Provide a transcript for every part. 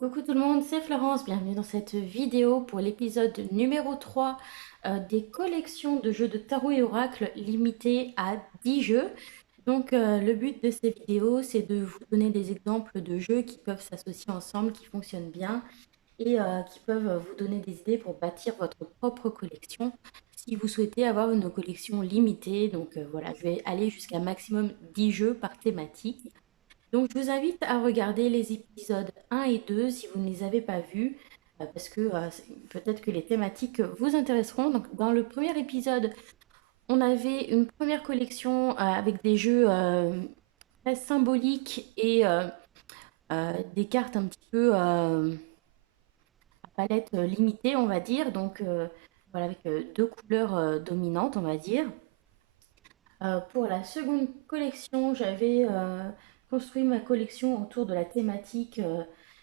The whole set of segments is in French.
Coucou tout le monde, c'est Florence, bienvenue dans cette vidéo pour l'épisode numéro 3 des collections de jeux de tarot et oracle limitées à 10 jeux. Donc le but de ces vidéos, c'est de vous donner des exemples de jeux qui peuvent s'associer ensemble, qui fonctionnent bien et qui peuvent vous donner des idées pour bâtir votre propre collection si vous souhaitez avoir une collection limitée. Donc voilà, je vais aller jusqu'à maximum 10 jeux par thématique. Donc, je vous invite à regarder les épisodes 1 et 2 si vous ne les avez pas vus, parce que peut-être que les thématiques vous intéresseront. Donc, dans le premier épisode, on avait une première collection avec des jeux très symboliques et des cartes un petit peu à palette limitée, on va dire. Donc, voilà, avec deux couleurs dominantes, on va dire. Pour la seconde collection, j'avais construit ma collection autour de la thématique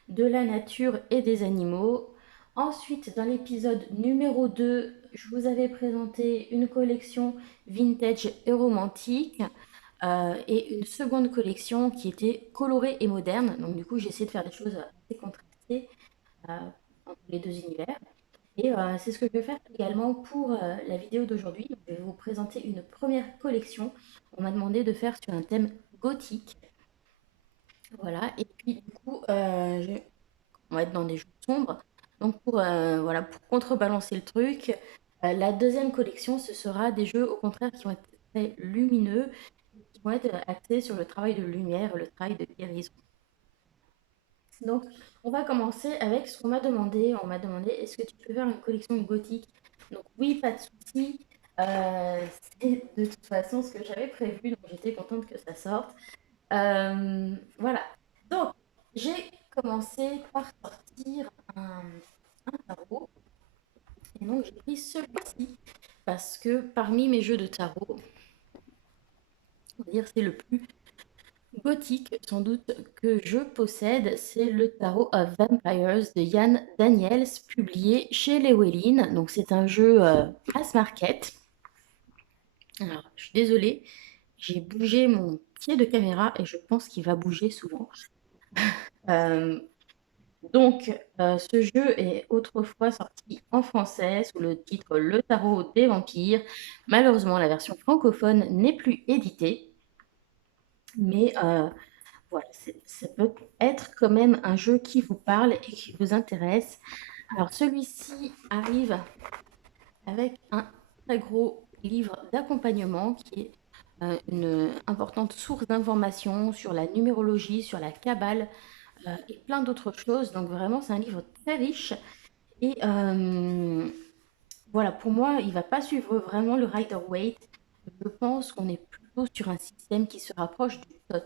de la nature et des animaux. Ensuite, dans l'épisode numéro 2, je vous avais présenté une collection vintage et romantique et une seconde collection qui était colorée et moderne. Donc du coup, j'ai essayé de faire des choses assez contrastées euh, entre les deux univers. Et c'est ce que je vais faire également pour la vidéo d'aujourd'hui. Je vais vous présenter une première collection. On m'a demandé de faire sur un thème gothique. Voilà. Et puis du coup, on va être dans des jeux sombres. Donc voilà, pour contrebalancer le truc, la deuxième collection, ce sera des jeux au contraire qui vont être très lumineux, qui vont être axés sur le travail de lumière, le travail de guérison. Donc, on va commencer avec ce qu'on m'a demandé. On m'a demandé, est-ce que tu peux faire une collection gothique? Donc, oui, pas de souci. Euh, c'est de toute façon ce que j'avais prévu, donc j'étais contente que ça sorte. Voilà. Donc, j'ai commencé par sortir un tarot. Et donc, j'ai pris celui-ci parce que parmi mes jeux de tarot, on va dire c'est le plus gothique, sans doute, que je possède, c'est le Tarot of Vampires de Yann Daniels, publié chez Llewellyn. Donc, c'est un jeu mass market. Alors, je suis désolée, j'ai bougé mon pied de caméra et je pense qu'il va bouger souvent. Euh, ce jeu est autrefois sorti en français sous le titre Le Tarot des Vampires. Malheureusement, la version francophone n'est plus éditée, mais voilà, ça peut être quand même un jeu qui vous parle et qui vous intéresse. Alors celui-ci arrive avec un très gros livre d'accompagnement qui est une importante source d'informations sur la numérologie, sur la cabale et plein d'autres choses. Donc vraiment, c'est un livre très riche. Et voilà, pour moi, il ne va pas suivre vraiment le Rider-Waite. Je pense qu'on est plutôt sur un système qui se rapproche du TOT.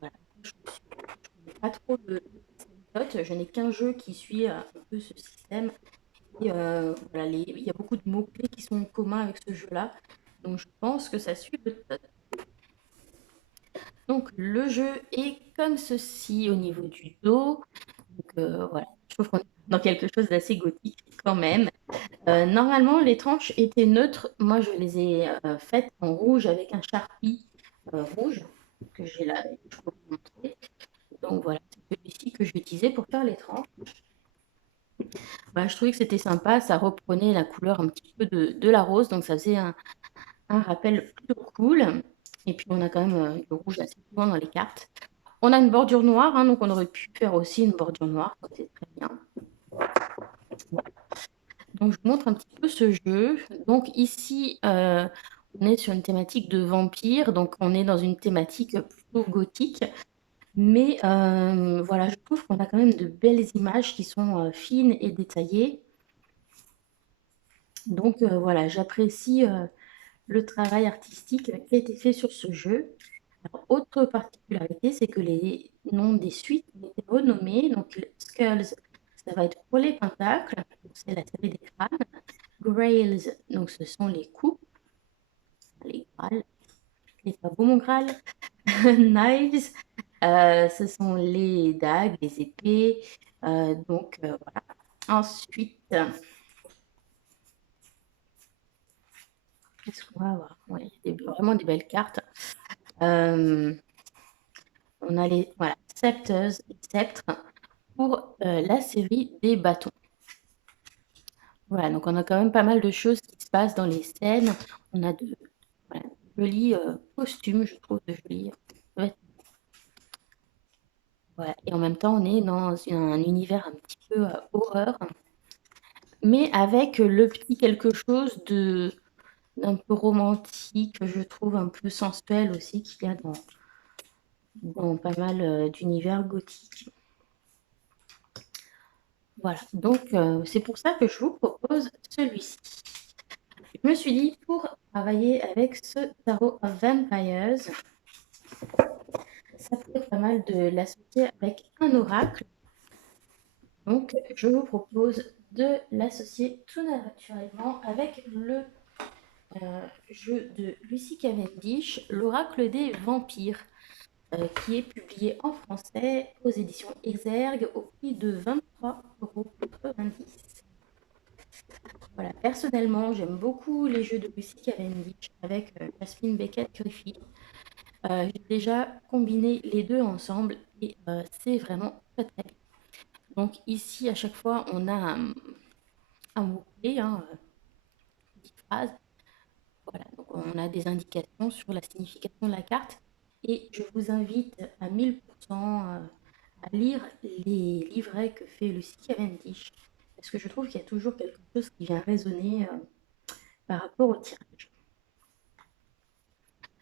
Voilà. Je ne connais pas trop le TOT, je n'ai qu'un jeu qui suit un peu ce système. Et voilà, il y a beaucoup de mots-clés qui sont communs avec ce jeu-là. Donc je pense que ça suit le TOT. Donc le jeu est comme ceci au niveau du dos. Donc voilà, je trouve qu'on est dans quelque chose d'assez gothique quand même. Normalement, les tranches étaient neutres. Moi, je les ai faites en rouge avec un Sharpie rouge que j'ai là, je peux vous montrer. Donc voilà, c'est celui-ci que je vais utiliser pour faire les tranches. Bah, je trouvais que c'était sympa, ça reprenait la couleur un petit peu de la rose, donc ça faisait un rappel plutôt cool. Et puis on a quand même le rouge assez souvent dans les cartes. On a une bordure noire, hein, donc on aurait pu faire aussi une bordure noire, ça c'est très bien. Voilà. Donc je vous montre un petit peu ce jeu. Donc ici, on est sur une thématique de vampire, donc on est dans une thématique plutôt gothique. Mais voilà, je trouve qu'on a quand même de belles images qui sont fines et détaillées. Donc voilà, j'apprécie le travail artistique qui a été fait sur ce jeu. Alors, autre particularité, c'est que les noms des suites ont été renommés. Donc, Skulls, ça va être pour les pentacles, c'est la série des crânes. Grails, donc ce sont les coupes, les grâles, les pas beau mon graal. Knives, ce sont les dagues, les épées. Donc, voilà. Ensuite, qu'est-ce qu'on va avoir? Ouais, il y a vraiment des belles cartes. On a les voilà, sceptres, les sceptres. pour la série des bâtons. Voilà, donc on a quand même pas mal de choses qui se passent dans les scènes. On a de voilà, jolis costumes, je trouve, de jolis vêtements. Voilà. Et en même temps, on est dans un univers un petit peu horreur, mais avec le petit quelque chose de d'un peu romantique, je trouve un peu sensuel aussi qu'il y a dans pas mal d'univers gothiques. Voilà, donc c'est pour ça que je vous propose celui-ci. Je me suis dit, pour travailler avec ce Tarot of Vampires, ça pourrait être pas mal de l'associer avec un oracle. Donc, je vous propose de l'associer tout naturellement avec le jeu de Lucy Cavendish, l'oracle des vampires, qui est publié en français aux éditions Exergue au prix de 23,90 €. Voilà, personnellement, j'aime beaucoup les jeux de Lucy Cavendish avec Jasmine Beckett Griffith. J'ai déjà combiné les deux ensemble et c'est vraiment très très bien. Donc ici, à chaque fois, on a un mot-clé, hein, une petite phrase. Voilà, donc on a des indications sur la signification de la carte. Et je vous invite à 1000% à lire les livrets que fait Lucy Cavendish. Parce que je trouve qu'il y a toujours quelque chose qui vient résonner par rapport au tirage.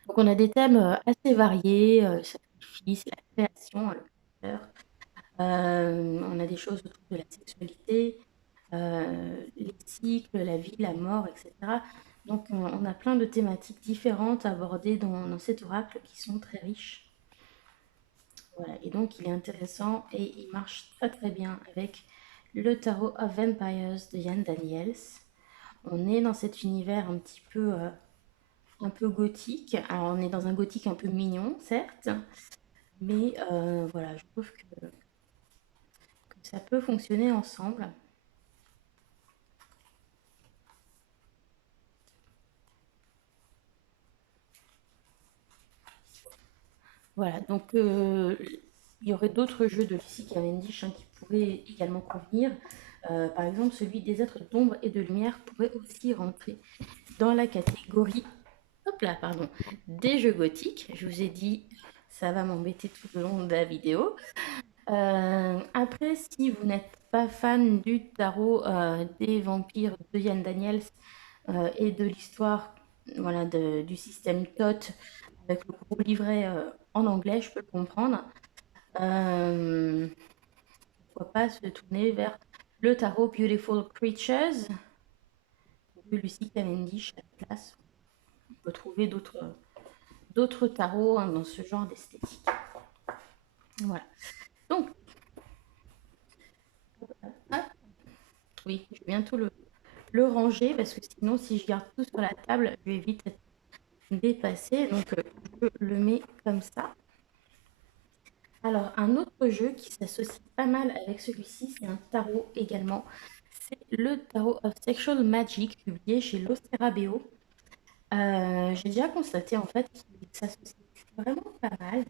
Donc on a des thèmes assez variés, le sacrifice, la création, le cœur. On a des choses autour de la sexualité, les cycles, la vie, la mort, etc. Donc on a plein de thématiques différentes abordées dans cet oracle qui sont très riches. Voilà, et donc il est intéressant et il marche très très bien avec le Tarot of Vampires de Ian Daniels. On est dans cet univers un peu gothique. Alors on est dans un gothique un peu mignon, certes, mais voilà, je trouve que ça peut fonctionner ensemble. Voilà, donc il y aurait d'autres jeux de Lucy Cavendish qui pourraient également convenir. Par exemple, celui des êtres d'ombre et de lumière pourrait aussi rentrer dans la catégorie, hop là, pardon, des jeux gothiques. Je vous ai dit, ça va m'embêter tout le long de la vidéo. Après, si vous n'êtes pas fan du tarot des vampires de Ian Daniels et de l'histoire voilà, du système TOT avec le gros livret en anglais, je peux le comprendre. Pourquoi pas se tourner vers le tarot Beautiful Creatures de Lucy Cavendish à la place. On peut trouver d'autres tarots dans ce genre d'esthétique. Voilà. Donc, hop, oui, je vais bientôt le ranger parce que sinon, si je garde tout sur la table, je vais vite être dépassée. Donc, je le mets comme ça. Alors, un autre jeu qui s'associe pas mal avec celui-ci, c'est un tarot également. C'est le Tarot of Sexual Magic, publié chez Lo Scarabeo. J'ai déjà constaté en fait qu'il s'associe vraiment pas mal.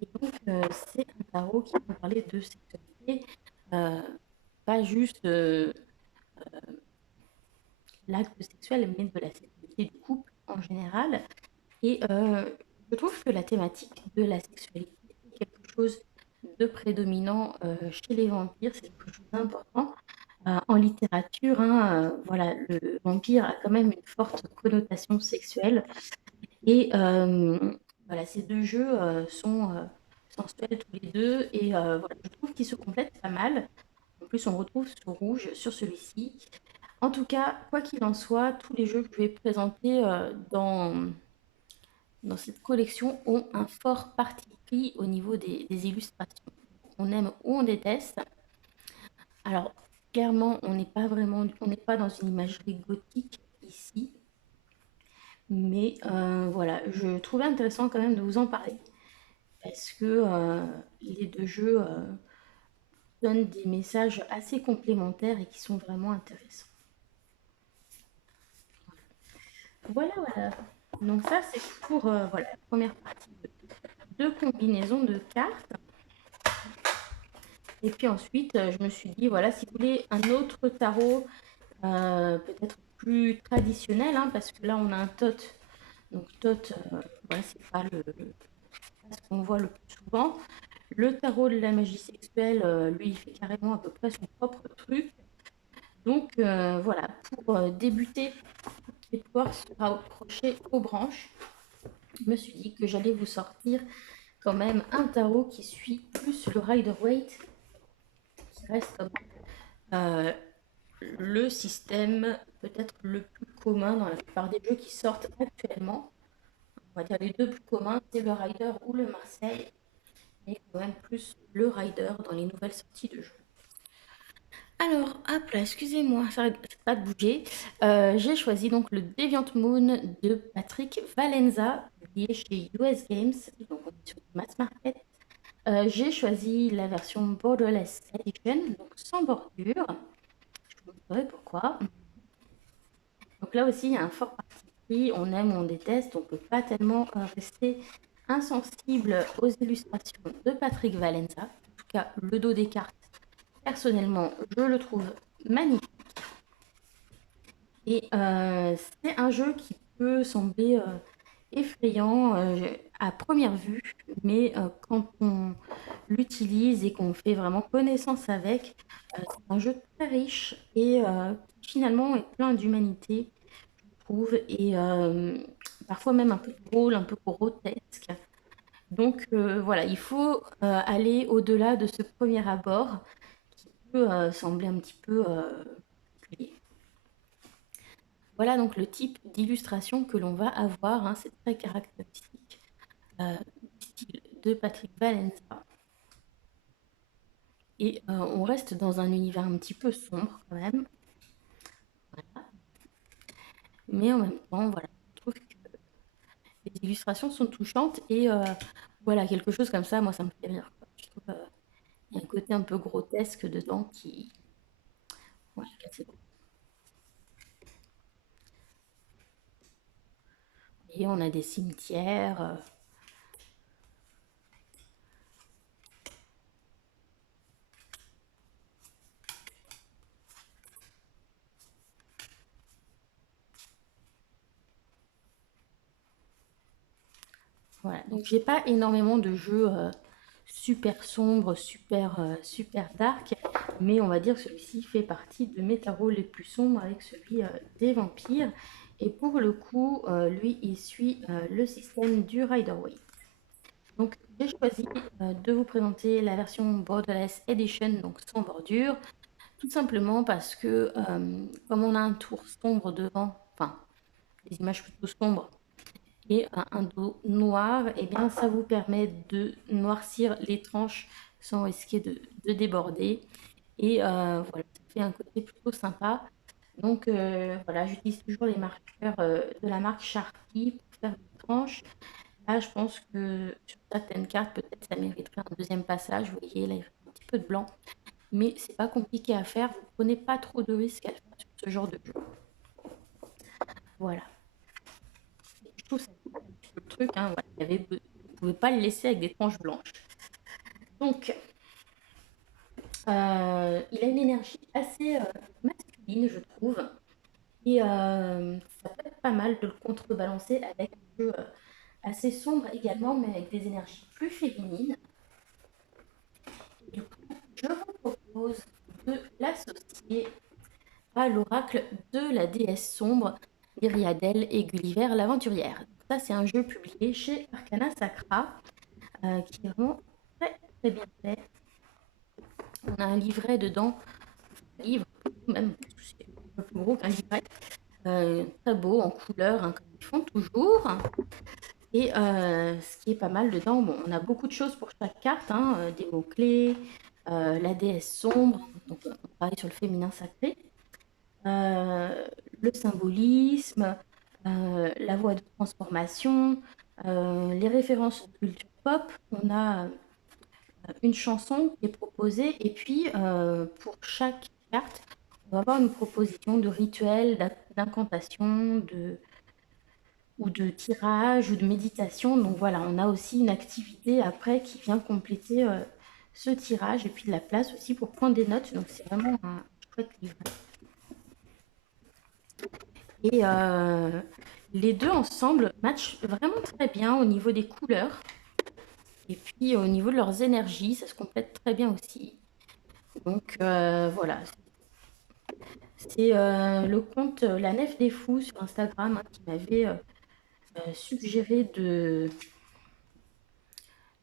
Et donc, c'est un tarot qui va parler de sexualité, euh, pas juste l'acte sexuel, mais de la sexualité du couple en général. Et je trouve que la thématique de la sexualité est quelque chose de prédominant chez les vampires, c'est quelque chose d'important. En littérature, hein, voilà, le vampire a quand même une forte connotation sexuelle. Et voilà, ces deux jeux sont sensuels tous les deux. Et voilà, je trouve qu'ils se complètent pas mal. En plus, on retrouve ce rouge sur celui-ci. En tout cas, quoi qu'il en soit, tous les jeux que je vais présenter dans cette collection ont un fort parti pris au niveau des illustrations. On aime ou on déteste. Alors, clairement, on n'est pas dans une imagerie gothique ici, mais voilà, je trouvais intéressant quand même de vous en parler parce que les deux jeux donnent des messages assez complémentaires et qui sont vraiment intéressants. Voilà, voilà. Donc ça, c'est pour voilà, la première partie de combinaison de cartes. Et puis ensuite, je me suis dit, voilà, si vous voulez un autre tarot, peut-être plus traditionnel, hein, parce que là, on a un tot. Donc, tot, voilà, c'est pas ce qu'on voit le plus souvent. Le tarot de la magie sexuelle, lui, il fait carrément à peu près son propre truc. Donc, voilà, pour débuter et pouvoir se raccrocher aux branches, je me suis dit que j'allais vous sortir quand même un tarot qui suit plus le Rider-Waite, qui reste comme le système peut-être le plus commun dans la plupart des jeux qui sortent actuellement. On va dire les deux plus communs, c'est le Rider ou le Marseille, mais quand même plus le Rider dans les nouvelles sorties de jeux. Alors, hop là, excusez-moi, ça n'arrête pas de bouger. J'ai choisi donc le Deviant Moon de Patrick Valenza, publié chez US Games, donc on est sur le Mass Market. J'ai choisi la version Borderless Edition, donc sans bordure. Je vous montrerai pourquoi. Donc là aussi, il y a un fort parti pris, on aime ou on déteste, on ne peut pas tellement rester insensible aux illustrations de Patrick Valenza. En tout cas, le dos des cartes, personnellement, je le trouve magnifique. Et c'est un jeu qui peut sembler effrayant à première vue, mais quand on l'utilise et qu'on fait vraiment connaissance avec, c'est un jeu très riche et qui finalement est plein d'humanité, je trouve, et parfois même un peu drôle, un peu grotesque. Donc voilà, il faut aller au-delà de ce premier abord qui peut sembler un petit peu particulier. Voilà donc le type d'illustration que l'on va avoir, hein, c'est très caractéristique du style de Patrick Valenza. Et on reste dans un univers un petit peu sombre quand même. Voilà. Mais en même temps, voilà, je trouve que les illustrations sont touchantes et voilà, quelque chose comme ça, moi ça me fait rire, quoi. Je trouve il y a un côté un peu grotesque dedans qui... Ouais, c'est bon. Et on a des cimetières. Voilà, donc j'ai pas énormément de jeux super sombres, super dark, mais on va dire que celui-ci fait partie de mes tarots les plus sombres avec celui des vampires. Et pour le coup, lui, il suit le système du Rider-Waite. Donc j'ai choisi de vous présenter la version Borderless Edition, donc sans bordure, tout simplement parce que comme on a un tour sombre devant, enfin des images plutôt sombres, et un dos noir, et eh bien ça vous permet de noircir les tranches sans risquer de déborder. Et voilà, ça fait un côté plutôt sympa. Donc voilà, j'utilise toujours les marqueurs de la marque Sharpie pour faire des tranches. Là, je pense que sur certaines cartes, peut-être ça mériterait un deuxième passage. Vous voyez, là, il reste un petit peu de blanc. Mais c'est pas compliqué à faire. Vous prenez pas trop de risques à le faire sur ce genre de jeu. Voilà. Je trouve ça le truc, hein, voilà, vous ne pouvez pas le laisser avec des tranches blanches. Donc, il a une énergie assez masculine, je trouve. Et ça peut être pas mal de le contrebalancer avec un jeu assez sombre également, mais avec des énergies plus féminines. Et du coup, je vous propose de l'associer à l'oracle de la déesse sombre, Myriadel et Gulliver l'aventurière. Ça, c'est un jeu publié chez Arcana Sacra, qui est vraiment très très bien fait. On a un livret dedans, un livre même, c'est un peu plus gros qu'un livret, très beau en couleur, hein, comme ils font toujours. Et ce qui est pas mal dedans, bon, on a beaucoup de choses pour chaque carte, hein, des mots-clés, la déesse sombre, donc on travaille sur le féminin sacré, le symbolisme, la voie de transformation, les références de culture pop. On a une chanson qui est proposée et puis pour chaque carte, on va avoir une proposition de rituel, d'incantation, ou de tirage ou de méditation. Donc voilà, on a aussi une activité après qui vient compléter ce tirage et puis de la place aussi pour prendre des notes. Donc c'est vraiment un chouette livre. Et les deux ensemble matchent vraiment très bien au niveau des couleurs. Et puis au niveau de leurs énergies, ça se complète très bien aussi. Donc voilà, c'est le compte La Nef des Fous sur Instagram, hein, qui m'avait suggéré de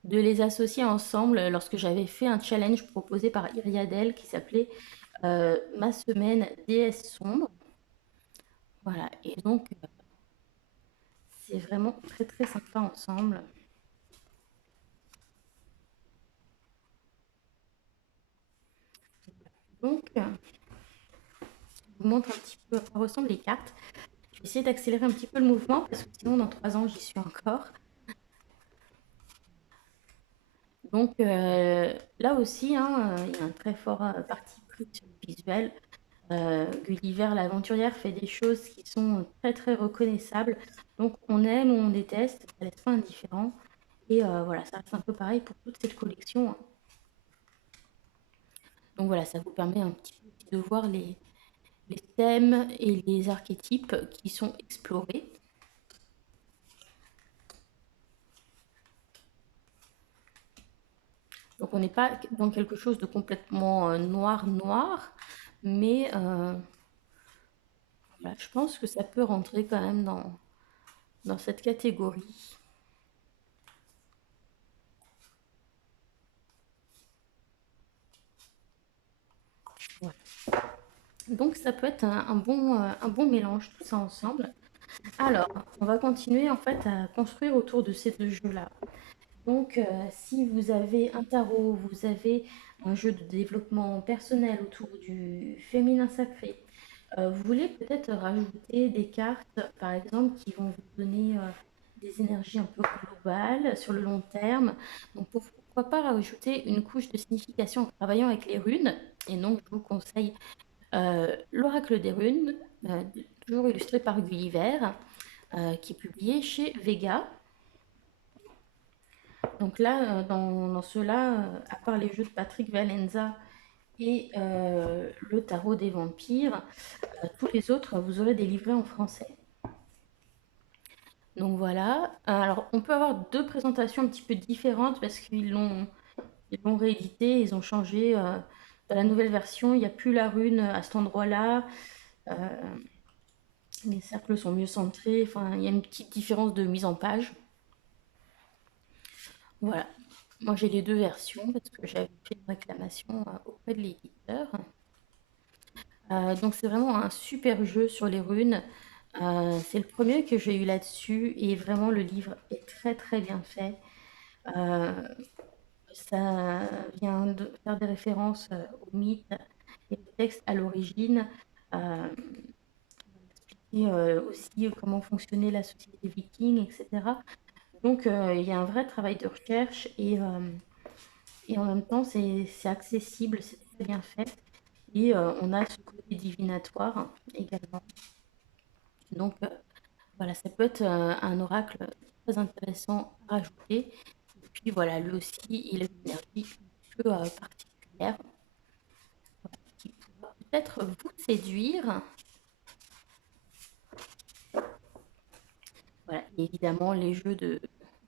les associer ensemble lorsque j'avais fait un challenge proposé par Iriadel qui s'appelait Ma semaine déesse sombre. Voilà, et donc c'est vraiment très très sympa ensemble. Donc, je vous montre un petit peu à quoi ressemblent les cartes. Je vais essayer d'accélérer un petit peu le mouvement parce que sinon, dans 3 ans, j'y suis encore. Donc, là aussi, hein, il y a un très fort parti pris sur le visuel. Gulliver l'aventurière fait des choses qui sont très très reconnaissables. Donc, on aime ou on déteste, ça laisse pas indifférent. Et voilà, ça reste un peu pareil pour toute cette collection, hein. Donc voilà, ça vous permet un petit peu de voir les thèmes et les archétypes qui sont explorés. Donc on n'est pas dans quelque chose de complètement noir, mais voilà, je pense que ça peut rentrer quand même dans cette catégorie. Voilà. Donc ça peut être un bon mélange tout ça ensemble. Alors, on va continuer en fait à construire autour de ces deux jeux-là. Donc, si vous avez un tarot, vous avez un jeu de développement personnel autour du féminin sacré, vous voulez peut-être rajouter des cartes, par exemple, qui vont vous donner des énergies un peu globales sur le long terme. Donc, pourquoi pas rajouter une couche de signification en travaillant avec les runes. Et donc, je vous conseille l'Oracle des runes, toujours illustré par Gulliver, qui est publié chez Vega. Donc là, dans ceux-là, à part les jeux de Patrick Valenza et le tarot des vampires, tous les autres, vous aurez des livrets en français. Donc voilà. Alors, on peut avoir deux présentations un petit peu différentes parce ils l'ont réédité, ils ont changé. Dans la nouvelle version, il n'y a plus la rune à cet endroit-là. Euh, les cercles sont mieux centrés. Enfin, il y a une petite différence de mise en page. Voilà. Moi, j'ai les deux versions parce que j'avais fait une réclamation auprès de l'éditeur. Donc, c'est vraiment un super jeu sur les runes. C'est le premier que j'ai eu là-dessus et vraiment le livre est très très bien fait. Euh, Ça vient de faire des références aux mythes et aux textes à l'origine. Euh, et aussi comment fonctionnait la société viking, etc. Donc il y a un vrai travail de recherche et en même temps c'est accessible, c'est très bien fait. Et on a ce côté divinatoire également. Donc voilà, ça peut être un oracle très intéressant à rajouter. Et puis voilà, lui aussi, il a une énergie un peu particulière, voilà, qui pourra peut-être vous séduire. Voilà, et évidemment, les jeux de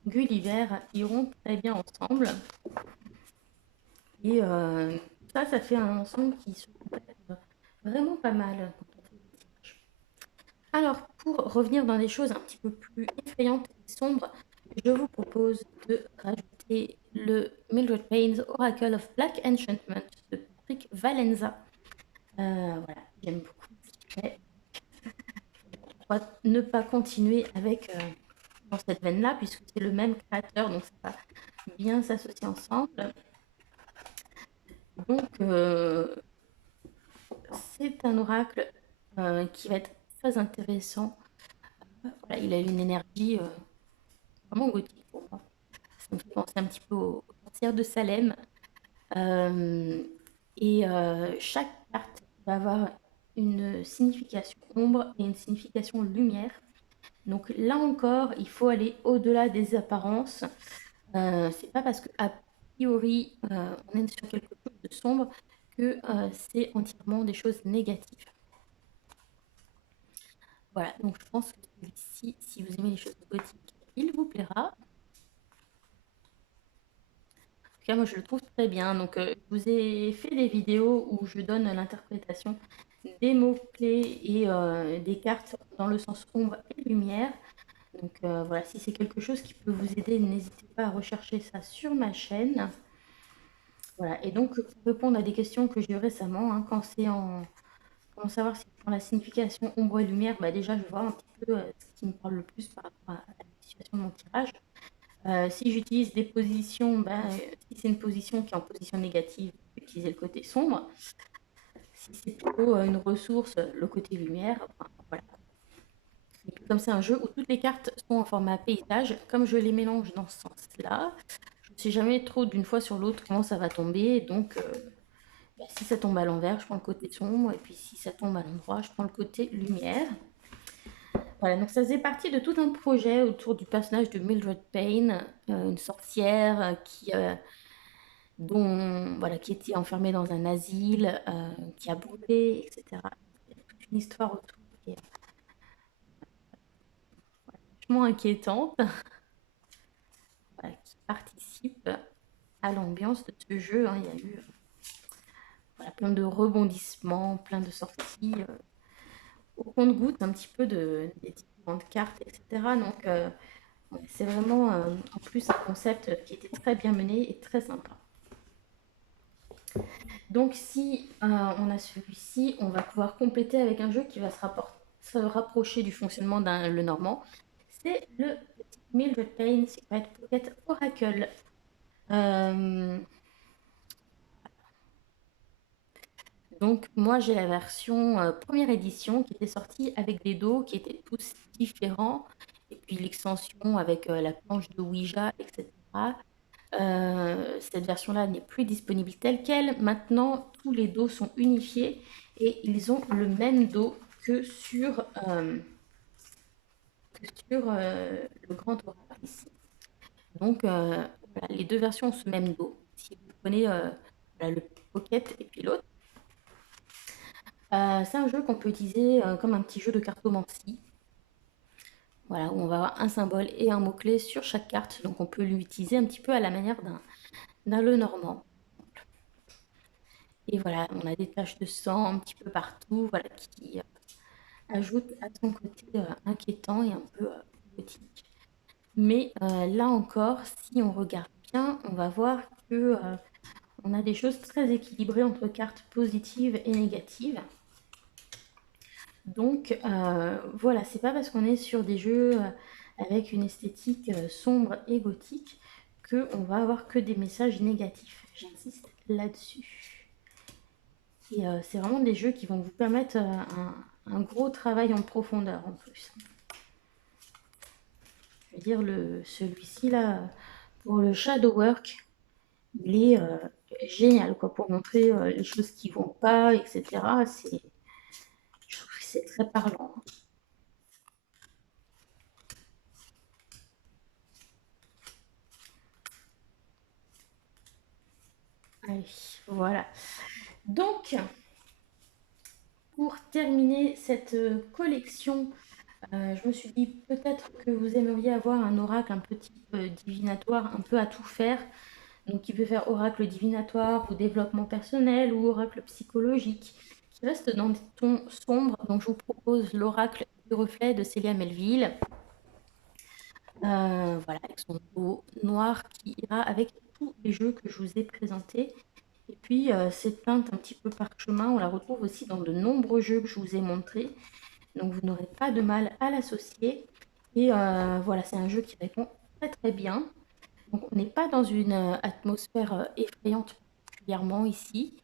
Gulliver iront très bien ensemble. Et ça fait un ensemble qui se complète vraiment pas mal quand on fait des tirages. Alors, pour revenir dans des choses un petit peu plus effrayantes et sombres, je vous propose de rajouter le Mildred Payne's Oracle of Black Enchantment de Patrick Valenza. Voilà, j'aime beaucoup ce qu'il fait. On va ne pas continuer avec dans cette veine-là, puisque c'est le même créateur, donc ça va bien s'associer ensemble. Donc, c'est un oracle qui va être très intéressant. Voilà, il a une énergie vraiment gothique pour moi. Ça me fait penser un petit peu aux sorcières de Salem. Euh, et chaque carte va avoir une signification ombre et une signification lumière. Donc là encore, il faut aller au-delà des apparences. C'est pas parce que priori, on est sur quelque chose de sombre, que c'est entièrement des choses négatives. Voilà, donc je pense que celui-ci, si vous aimez les choses gothiques, il vous plaira. En tout cas, moi, je le trouve très bien. Donc, je vous ai fait des vidéos où je donne l'interprétation des mots-clés et des cartes dans le sens ombre et lumière. Donc, voilà, si c'est quelque chose qui peut vous aider, n'hésitez pas à rechercher ça sur ma chaîne. Voilà, et donc, pour répondre à des questions que j'ai eues récemment, hein, quand c'est en... Comment savoir si pour la signification ombre et lumière, bah déjà, je vais voir un petit peu ce qui me parle le plus par rapport à la situation de mon tirage. Si j'utilise des positions, si c'est une position qui est en position négative, utiliser le côté sombre. Si c'est plutôt une ressource, le côté lumière. Enfin, voilà. Et comme c'est un jeu où toutes les cartes sont en format paysage, comme je les mélange dans ce sens-là, je ne sais jamais trop d'une fois sur l'autre comment ça va tomber. Donc, si ça tombe à l'envers, je prends le côté sombre. Et puis si ça tombe à l'endroit, je prends le côté lumière. Voilà, donc ça faisait partie de tout un projet autour du personnage de Mildred Payne, une sorcière voilà, qui était enfermée dans un asile, qui a brûlé, etc. Il y a toute une histoire autour qui est vachement inquiétante, voilà, qui participe à l'ambiance de ce jeu, hein. Il y a eu voilà, plein de rebondissements, plein de sorties, au compte-gouttes un petit peu des différentes cartes, etc. Donc, ouais, c'est vraiment en plus un concept qui était très bien mené et très sympa. Donc si on a celui-ci, on va pouvoir compléter avec un jeu qui va se rapprocher du fonctionnement d'un le normand. C'est le petit Mildred Payne Secret Pocket Oracle. Euh, donc moi j'ai la version première édition qui était sortie avec des dos qui étaient tous différents. Et puis l'extension avec la planche de Ouija, etc. Cette version-là n'est plus disponible telle quelle. Maintenant, tous les dos sont unifiés et ils ont le même dos que sur le grand oracle ici. Donc, voilà, les deux versions ont ce même dos. Si vous prenez voilà, le Pocket et puis l'autre, c'est un jeu qu'on peut utiliser comme un petit jeu de cartomancie. Voilà, où on va avoir un symbole et un mot-clé sur chaque carte. Donc, on peut l'utiliser un petit peu à la manière d'un Lenormand. Et voilà, on a des taches de sang un petit peu partout, voilà, qui ajoutent à son côté inquiétant et un peu gothique. Mais là encore, si on regarde bien, on va voir que on a des choses très équilibrées entre cartes positives et négatives. Donc voilà, c'est pas parce qu'on est sur des jeux avec une esthétique sombre et gothique qu'on va avoir que des messages négatifs. J'insiste là-dessus. Et c'est vraiment des jeux qui vont vous permettre un gros travail en profondeur en plus. Je veux dire, celui-ci là, pour le shadow work, il est génial quoi, pour montrer les choses qui vont pas, etc. Je trouve que c'est très parlant. Allez, voilà. Donc, pour terminer cette collection, je me suis dit peut-être que vous aimeriez avoir un oracle un petit peu divinatoire, un peu à tout faire. Donc, il peut faire oracle divinatoire ou développement personnel ou oracle psychologique, qui reste dans des tons sombres. Donc, je vous propose l'oracle du reflet de Célia Melville. Voilà, avec son dos noir qui ira avec tous les jeux que je vous ai présentés. Et puis, cette teinte un petit peu parchemin, on la retrouve aussi dans de nombreux jeux que je vous ai montrés. Donc, vous n'aurez pas de mal à l'associer. Et voilà, c'est un jeu qui répond très très bien. Donc, on n'est pas dans une atmosphère effrayante particulièrement ici,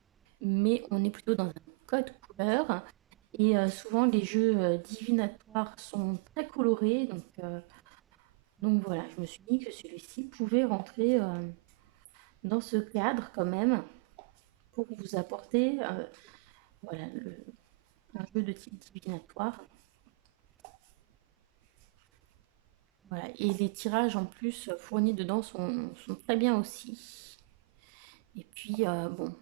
mais on est plutôt dans un code couleur. Et souvent, les jeux divinatoires sont très colorés. Donc voilà, je me suis dit que celui-ci pouvait rentrer dans ce cadre quand même pour vous apporter voilà, un jeu de type divinatoire. Voilà. Et les tirages en plus fournis dedans sont très bien aussi. puis, bon,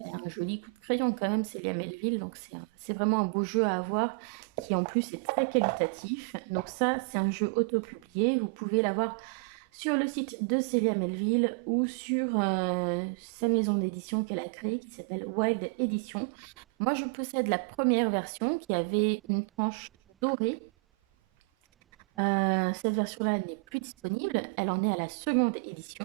elle a un joli coup de crayon quand même, Célia Melville, donc c'est vraiment un beau jeu à avoir qui en plus est très qualitatif. Donc ça, c'est un jeu auto-publié. Vous pouvez l'avoir sur le site de Célia Melville ou sur sa maison d'édition qu'elle a créée qui s'appelle Wild Edition. Moi, je possède la première version qui avait une tranche dorée. Cette version-là n'est plus disponible. Elle en est à la seconde édition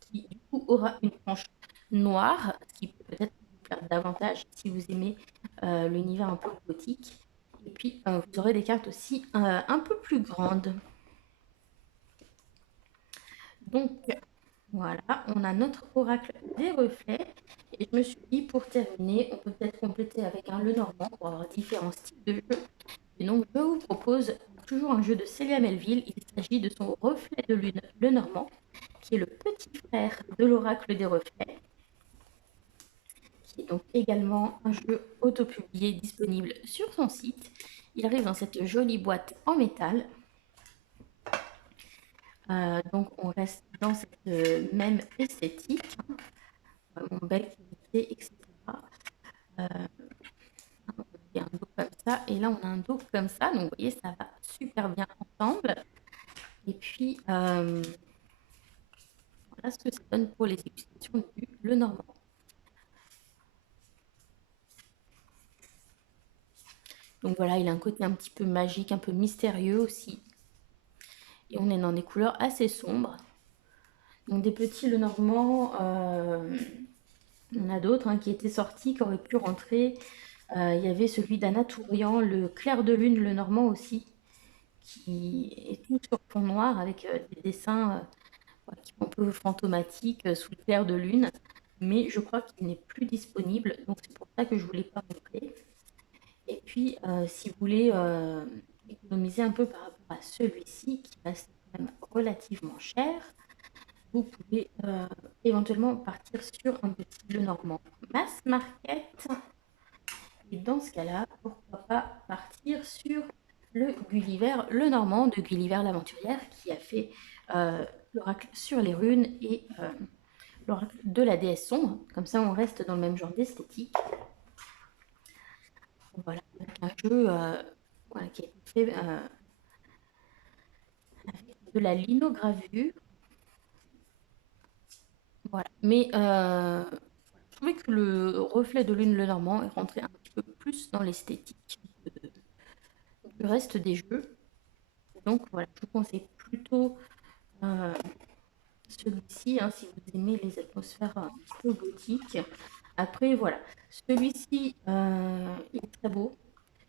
qui du coup aura une tranche noire, ce qui peut peut-être vous plaire davantage si vous aimez l'univers un peu gothique. Et puis, vous aurez des cartes aussi un peu plus grandes. Donc, voilà, on a notre oracle des reflets. Et je me suis dit, pour terminer, on peut peut-être compléter avec un Lenormand pour avoir différents styles de jeu. Et donc, je vous propose toujours un jeu de Célia Melville. Il s'agit de son reflet de lune, Lenormand, qui est le petit frère de l'oracle des reflets, qui est donc également un jeu auto-publié disponible sur son site. Il arrive dans cette jolie boîte en métal. Donc on reste dans cette même esthétique, vraiment belle qualité, etc. On a un dos comme ça, et là on a un dos comme ça, donc vous voyez, ça va super bien ensemble. Et puis, voilà ce que ça donne pour les illustrations du Lenormand. Donc voilà, il a un côté un petit peu magique, un peu mystérieux aussi. Et on est dans des couleurs assez sombres. Donc des petits Lenormand, on a d'autres qui étaient sortis, qui auraient pu rentrer. Il y avait celui d'Anna Tourian, le clair de lune Lenormand aussi, qui est tout sur fond noir avec des dessins qui sont un peu fantomatiques sous le clair de lune. Mais je crois qu'il n'est plus disponible, donc c'est pour ça que je ne vous l'ai pas montré. Et puis, si vous voulez économiser un peu par rapport à celui-ci, qui reste quand même relativement cher, vous pouvez éventuellement partir sur un petit Lenormand mass market. Et dans ce cas-là, pourquoi pas partir sur le Gulliver Lenormand de Gulliver l'Aventurière, qui a fait l'oracle sur les runes et l'oracle de la déesse sombre. Comme ça, on reste dans le même genre d'esthétique. Voilà, un jeu voilà, qui a été fait avec de la linogravure. Voilà. Mais je trouvais que le reflet de lune Lenormand est rentré un petit peu plus dans l'esthétique du reste des jeux. Donc voilà, je vous conseille plutôt celui-ci si vous aimez les atmosphères un petit peu gothiques. Après, voilà, celui-ci est très beau.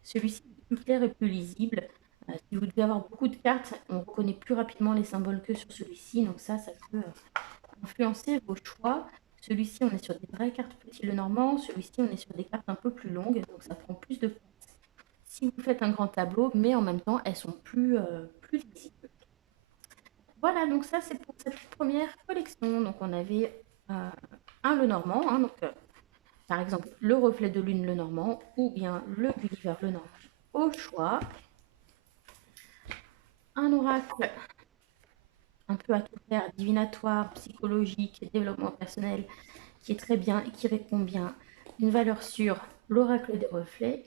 Celui-ci est plus clair et plus lisible. Si vous devez avoir beaucoup de cartes, on reconnaît plus rapidement les symboles que sur celui-ci. Donc ça peut influencer vos choix. Celui-ci, on est sur des vraies cartes petit Lenormand. Celui-ci, on est sur des cartes un peu plus longues. Donc ça prend plus de place si vous faites un grand tableau, mais en même temps, elles sont plus lisibles. Voilà, donc ça, c'est pour cette première collection. Donc on avait un Lenormand, donc par exemple le reflet de lune Lenormand ou bien le Gulliver Lenormand au choix. Un oracle un peu à tout faire, divinatoire, psychologique, développement personnel, qui est très bien et qui répond bien. Une valeur sûre, l'oracle des reflets.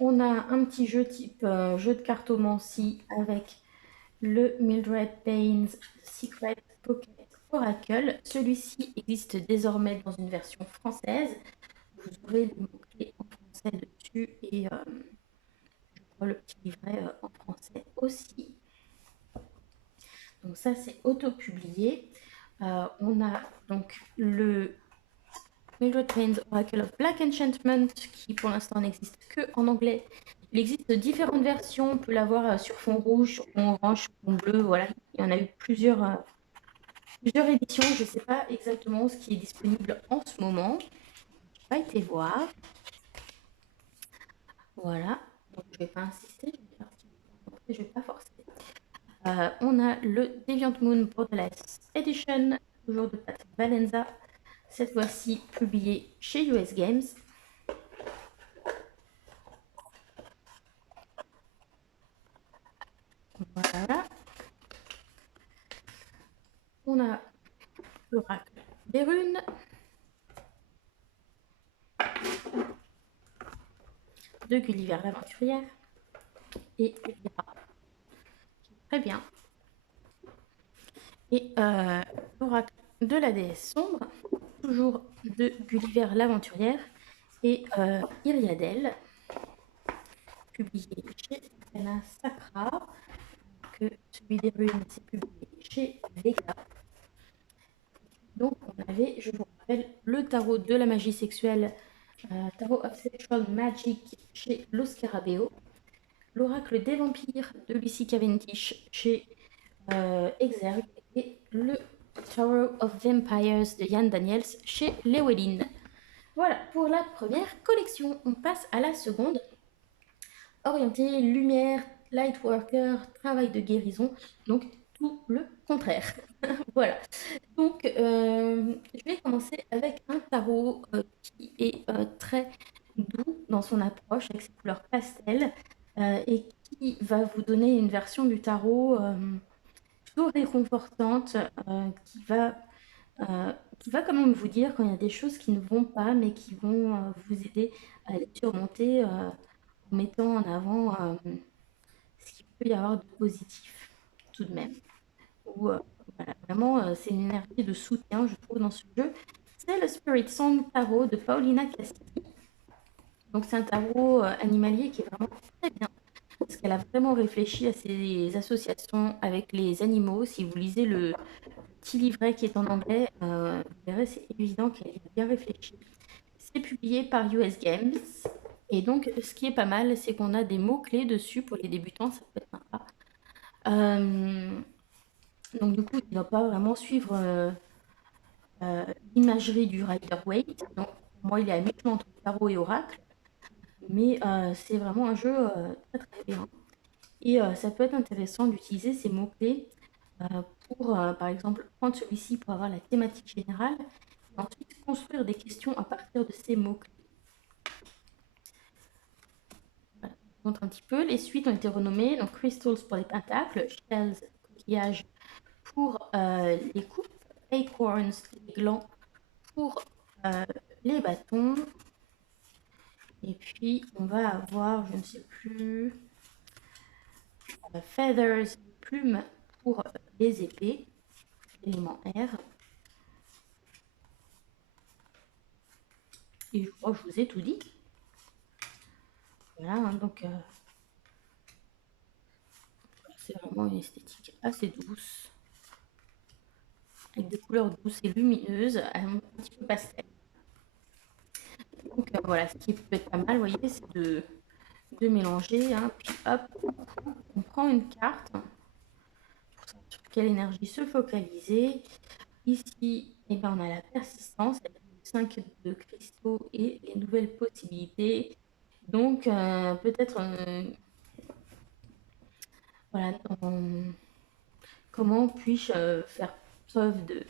On a un petit jeu type jeu de cartomancie avec le Mildred Payne's Secret Pocket Oracle. Celui-ci existe désormais dans une version française. Vous aurez les mots-clés en français dessus et je crois le petit livret en français aussi. Donc ça, c'est auto-publié. On a donc le Mildred Payne's Oracle of Black Enchantment qui pour l'instant n'existe que en anglais. Il existe différentes versions. On peut l'avoir sur fond rouge, sur fond orange, sur fond bleu. Voilà, il y en a eu plusieurs éditions. Je ne sais pas exactement ce qui est disponible en ce moment. Je n'ai pas été voir. Voilà. Donc, je ne vais pas insister. Je ne vais pas forcer. On a le Deviant Moon Borderless Edition, toujours de Pat Valenza. Cette fois-ci publié chez US Games. Voilà. On a l'oracle des runes, de Gulliver l'aventurière et Elvira. Très bien. Et l'oracle de la déesse sombre, toujours de Gulliver l'aventurière et Iriadel, publié chez Arcana Sacra, que celui des runes c'est publié chez Vega. Donc on avait, je vous rappelle, le tarot de la magie sexuelle, Tarot of Sexual Magic chez Los Scarabeo, l'oracle des vampires de Lucy Cavendish chez Exergue et le Tarot of Vampires de Yann Daniels chez Llewellyn. Voilà pour la première collection. On passe à la seconde, orientée lumière, lightworker, travail de guérison, donc tout le contraire. Voilà. Donc, je vais commencer avec un tarot qui est très doux dans son approche, avec ses couleurs pastel, et qui va vous donner une version du tarot plutôt réconfortante, qui va quand même vous dire quand il y a des choses qui ne vont pas, mais qui vont vous aider à les surmonter en mettant en avant ce qu'il peut y avoir de positif tout de même. Ou voilà, vraiment, c'est une énergie de soutien, je trouve, dans ce jeu. C'est le Spirit Song Tarot de Paulina Castili. Donc c'est un tarot animalier qui est vraiment très bien, parce qu'elle a vraiment réfléchi à ses associations avec les animaux. Si vous lisez le petit livret qui est en anglais, vous verrez, c'est évident qu'elle a bien réfléchi. C'est publié par US Games. Et donc, ce qui est pas mal, c'est qu'on a des mots-clés dessus pour les débutants, ça peut être sympa. Donc, du coup, il ne va pas vraiment suivre l'imagerie du Rider-Waite. Donc, pour moi, il est à mi-chemin entre tarot et oracle. Mais c'est vraiment un jeu très très bien. Et ça peut être intéressant d'utiliser ces mots-clés pour, par exemple, prendre celui-ci pour avoir la thématique générale et ensuite construire des questions à partir de ces mots-clés. Voilà. Je montre un petit peu. Les suites ont été renommées. Donc, Crystals pour les pentacles, Shells, coquillages pour les coupes, Acorns, les glands pour les bâtons. Et puis, on va avoir, je ne sais plus, Feathers, plumes pour les épées, élément R. Et je crois que je vous ai tout dit. Voilà, hein, donc c'est vraiment une esthétique assez douce, avec des couleurs douces et lumineuses, un petit peu pastel. Donc voilà, ce qui peut être pas mal, vous voyez, c'est de mélanger, hein, puis hop, on prend une carte pour savoir sur quelle énergie se focaliser. Ici, eh ben, on a la persistance, avec les 5 de cristaux et les nouvelles possibilités. Donc, peut-être, voilà, comment puis-je faire preuve de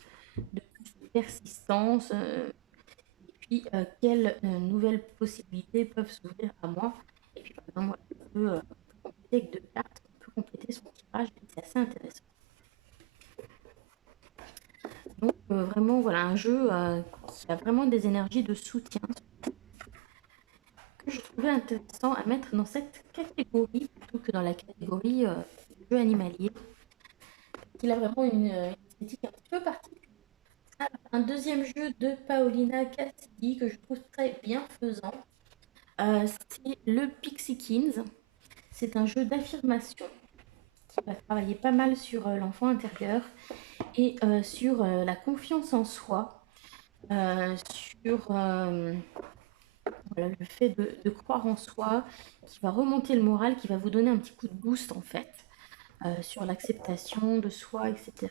plus de persistance et puis quelles nouvelles possibilités peuvent s'ouvrir à moi. Et puis, par exemple, on peut compléter avec 2 cartes, on peut compléter son tirage, c'est assez intéressant. Donc, vraiment, voilà, un jeu qui a vraiment des énergies de soutien que je trouvais intéressant à mettre dans cette catégorie plutôt que dans la catégorie jeu animalier. Il a vraiment une esthétique un petit peu particulière. Un deuxième jeu de Paolina Cassidy que je trouve très bienfaisant, c'est le Pixie Kings. C'est un jeu d'affirmation qui va travailler pas mal sur l'enfant intérieur et sur la confiance en soi, sur voilà, le fait de croire en soi, qui va remonter le moral, qui va vous donner un petit coup de boost en fait, sur l'acceptation de soi, etc.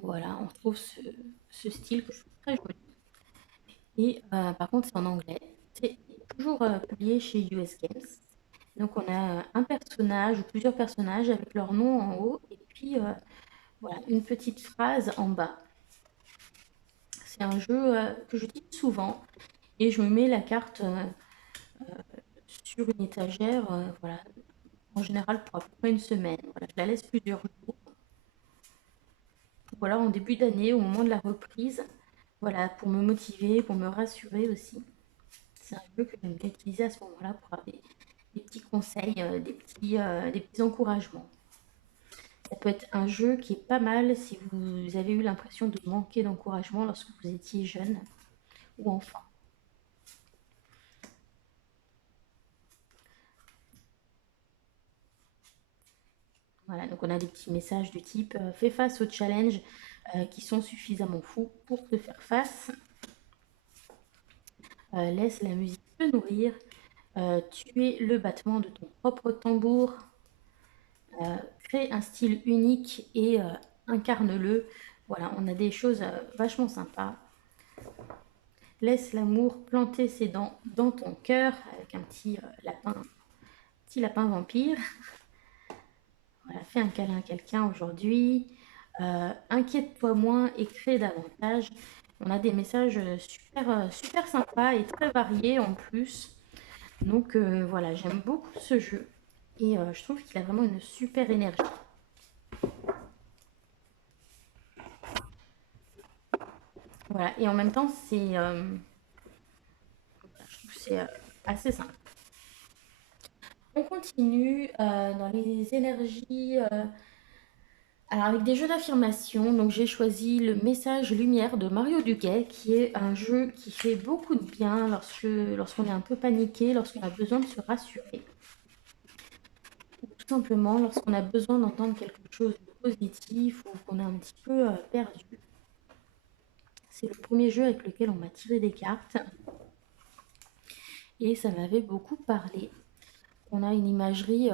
Voilà, on retrouve ce style que je trouve très joli. Et par contre, c'est en anglais. C'est toujours publié chez US Games. Donc, on a un personnage ou plusieurs personnages avec leur nom en haut et puis voilà, une petite phrase en bas. C'est un jeu que je dis souvent et je me mets la carte sur une étagère, voilà, en général pour à peu près une semaine. Voilà, je la laisse plusieurs jours voilà, en début d'année, au moment de la reprise. Voilà, pour me motiver, pour me rassurer aussi. C'est un jeu que j'aime bien utiliser à ce moment-là pour avoir des petits conseils, des petits encouragements. Ça peut être un jeu qui est pas mal si vous avez eu l'impression de manquer d'encouragement lorsque vous étiez jeune ou enfant. Voilà, donc on a des petits messages du type fais face aux challenges qui sont suffisamment fous pour te faire face. Laisse la musique te nourrir. Tu es le battement de ton propre tambour. Crée un style unique et incarne-le. Voilà, on a des choses vachement sympas. Laisse l'amour planter ses dents dans ton cœur avec un petit lapin vampire. Voilà, fais un câlin à quelqu'un aujourd'hui. Inquiète-toi moins et crée davantage. On a des messages super sympas et très variés en plus. Donc voilà, j'aime beaucoup ce jeu et je trouve qu'il a vraiment une super énergie. Voilà, et en même temps, je trouve que c'est assez simple. On continue dans les énergies. Alors avec des jeux d'affirmation, donc j'ai choisi le message lumière de Mario Duguay, qui est un jeu qui fait beaucoup de bien lorsqu'on est un peu paniqué, lorsqu'on a besoin de se rassurer, ou tout simplement lorsqu'on a besoin d'entendre quelque chose de positif ou qu'on est un petit peu perdu. C'est le premier jeu avec lequel on m'a tiré des cartes et ça m'avait beaucoup parlé. On a une imagerie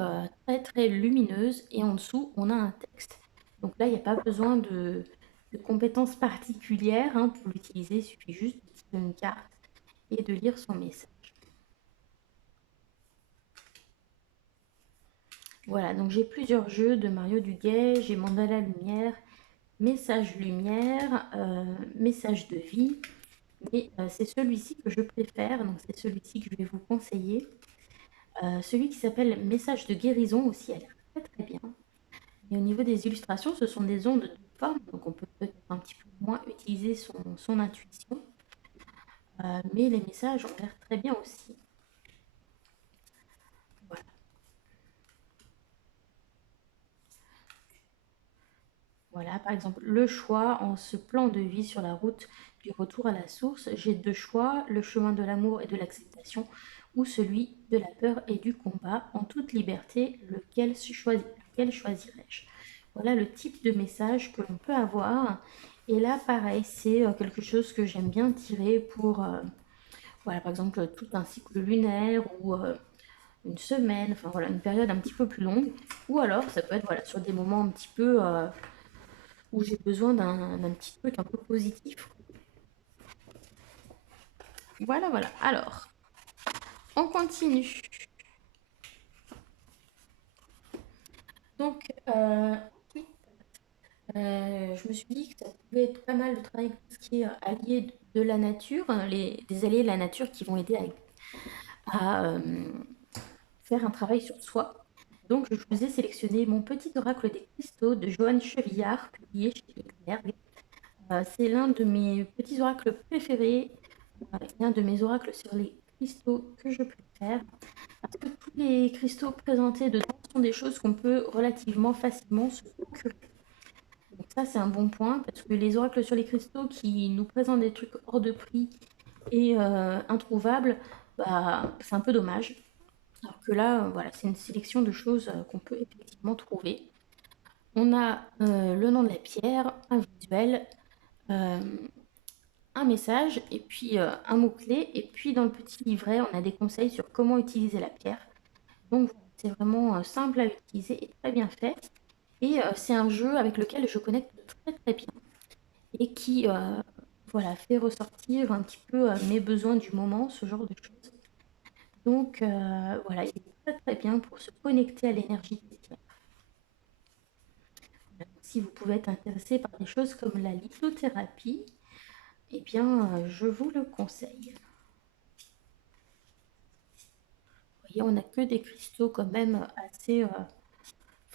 très lumineuse et en dessous on a un texte. Donc là il n'y a pas besoin de compétences particulières hein, pour l'utiliser, il suffit juste de tirer une carte et de lire son message. Voilà, donc j'ai plusieurs jeux de Mario Duguay, j'ai Mandala Lumière, Message Lumière, Message de vie, mais c'est celui-ci que je préfère, donc c'est celui-ci que je vais vous conseiller. Celui qui s'appelle Message de guérison aussi a l'air très bien. Et au niveau des illustrations, ce sont des ondes de forme, donc on peut peut-être un petit peu moins utiliser son intuition. Mais les messages ont l'air très bien aussi. Voilà. Voilà, par exemple, le choix en ce plan de vie sur la route du retour à la source, j'ai deux choix, le chemin de l'amour et de l'acceptation ou celui de la peur et du combat. En toute liberté, lequel choisirais-je? Voilà le type de message que l'on peut avoir. Et là, pareil, c'est quelque chose que j'aime bien tirer pour, voilà, par exemple, tout un cycle lunaire ou une semaine, enfin voilà, une période un petit peu plus longue. Ou alors, ça peut être voilà, sur des moments un petit peu où j'ai besoin d'un petit truc un peu positif. Voilà, voilà. Alors, on continue. Donc, je me suis dit que ça pouvait être pas mal de travailler avec tout ce qui est allié de la nature, des alliés de la nature qui vont aider à faire un travail sur soi. Donc, je vous ai sélectionné mon petit oracle des cristaux de Johanne Chevillard, publié chez Gutenberg. C'est l'un de mes petits oracles préférés, l'un de mes oracles sur les cristaux que je préfère. Parce que tous les cristaux présentés dedans sont des choses qu'on peut relativement facilement se procurer. Donc ça, c'est un bon point, parce que les oracles sur les cristaux qui nous présentent des trucs hors de prix et introuvables, bah, c'est un peu dommage. Alors que là, voilà, c'est une sélection de choses qu'on peut effectivement trouver. On a le nom de la pierre, un visuel, euh, un message et puis un mot-clé. Et puis dans le petit livret, on a des conseils sur comment utiliser la pierre. Donc c'est vraiment simple à utiliser et très bien fait. Et c'est un jeu avec lequel je connecte très bien et qui voilà, fait ressortir un petit peu mes besoins du moment, ce genre de choses. Donc voilà, il est très bien pour se connecter à l'énergie des pierres. Si vous pouvez être intéressé par des choses comme la lithothérapie, eh bien je vous le conseille. Vous voyez, on n'a que des cristaux quand même assez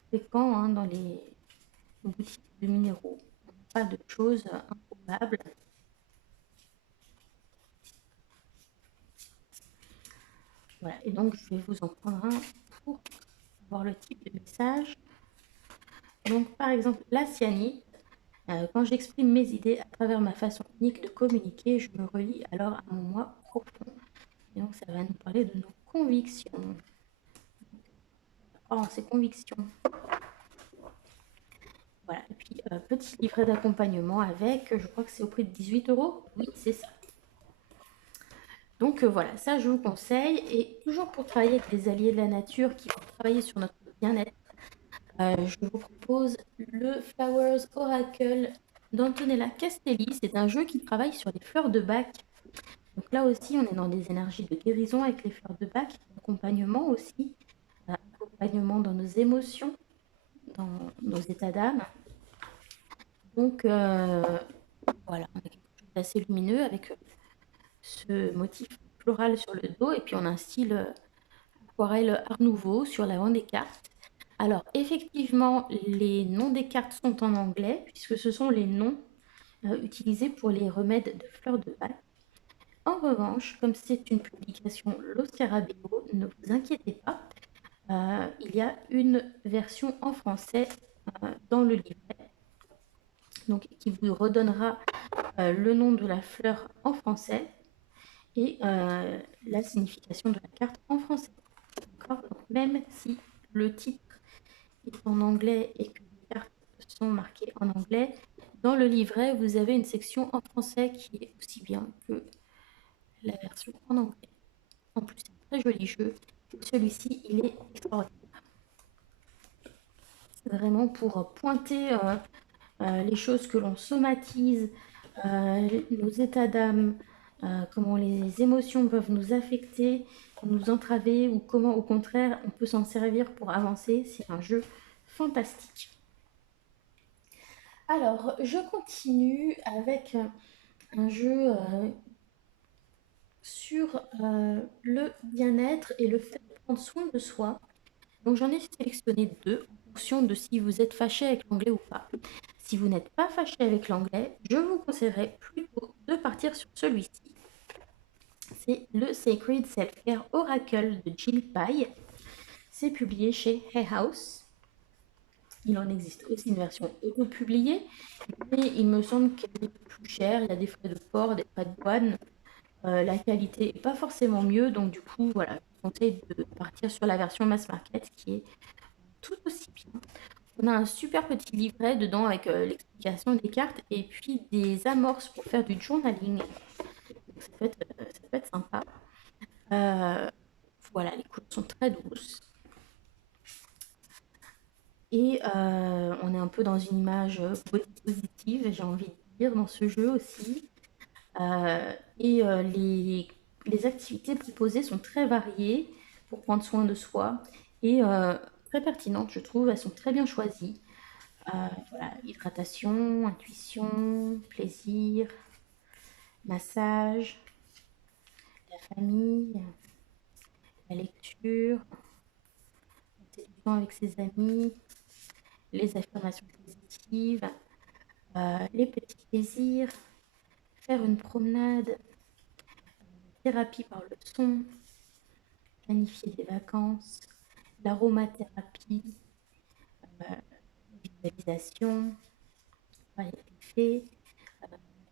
fréquents hein, dans les boutiques de minéraux. pas de choses improbables. Voilà, et donc je vais vous en prendre un pour voir le type de message. Donc par exemple, la cyanite. Quand j'exprime mes idées à travers ma façon unique de communiquer, je me relie alors à mon moi profond. Et donc ça va nous parler de nos convictions. Oh, ces convictions. Voilà, et puis petit livret d'accompagnement avec, je crois que c'est au prix de 18 euros. Oui, c'est ça. Donc voilà, ça je vous conseille. Et toujours pour travailler avec des alliés de la nature qui vont travailler sur notre bien-être, je vous propose le Flowers Oracle d'Antonella Castelli. C'est un jeu qui travaille sur les fleurs de bac. Donc là aussi, on est dans des énergies de guérison avec les fleurs de bac, accompagnement aussi, accompagnement dans nos émotions, dans nos états d'âme. Donc voilà, on a quelque chose d'assez lumineux avec ce motif floral sur le dos et puis on a un style aquarelle Art Nouveau sur l'avant des cartes. Alors effectivement, les noms des cartes sont en anglais puisque ce sont les noms utilisés pour les remèdes de fleurs de bac. En revanche, comme c'est une publication Lo Scarabeo, ne vous inquiétez pas, il y a une version en français dans le livret, donc qui vous redonnera le nom de la fleur en français et la signification de la carte en français. Donc, même si le titre est en anglais et que les cartes sont marquées en anglais, dans le livret, vous avez une section en français qui est aussi bien que la version en anglais. En plus, c'est un très joli jeu. Celui-ci, il est extraordinaire. C'est vraiment pour pointer les choses que l'on somatise, nos états d'âme, comment les émotions peuvent nous affecter, nous entraver, ou comment au contraire on peut s'en servir pour avancer. C'est un jeu fantastique. Alors, je continue avec un jeu sur le bien-être et le fait de prendre soin de soi. Donc j'en ai sélectionné deux en fonction de si vous êtes fâché avec l'anglais ou pas. Si vous n'êtes pas fâché avec l'anglais, je vous conseillerais plutôt de partir sur celui-ci. C'est le Sacred Self-Care Oracle de Jill Pye. C'est publié chez Hay House. Il en existe aussi une version auto-publiée, mais il me semble qu'elle est plus chère. Il y a des frais de port, des frais de douane. La qualité n'est pas forcément mieux, donc du coup, voilà, je vous conseille de partir sur la version mass market qui est tout aussi bien. On a un super petit livret dedans avec l'explication des cartes et puis des amorces pour faire du journaling. Donc, ça peut être sympa. Voilà, les couleurs sont très douces. Et on est un peu dans une image positive, j'ai envie de dire, dans ce jeu aussi. Et les activités proposées sont très variées pour prendre soin de soi et très pertinentes, je trouve. Elles sont très bien choisies. Voilà, hydratation, intuition, plaisir, massage, la famille, la lecture, passer du temps avec ses amis, les affirmations positives, les petits plaisirs, faire une promenade, thérapie par le son, planifier des vacances, l'aromathérapie, visualisation, parler des faits,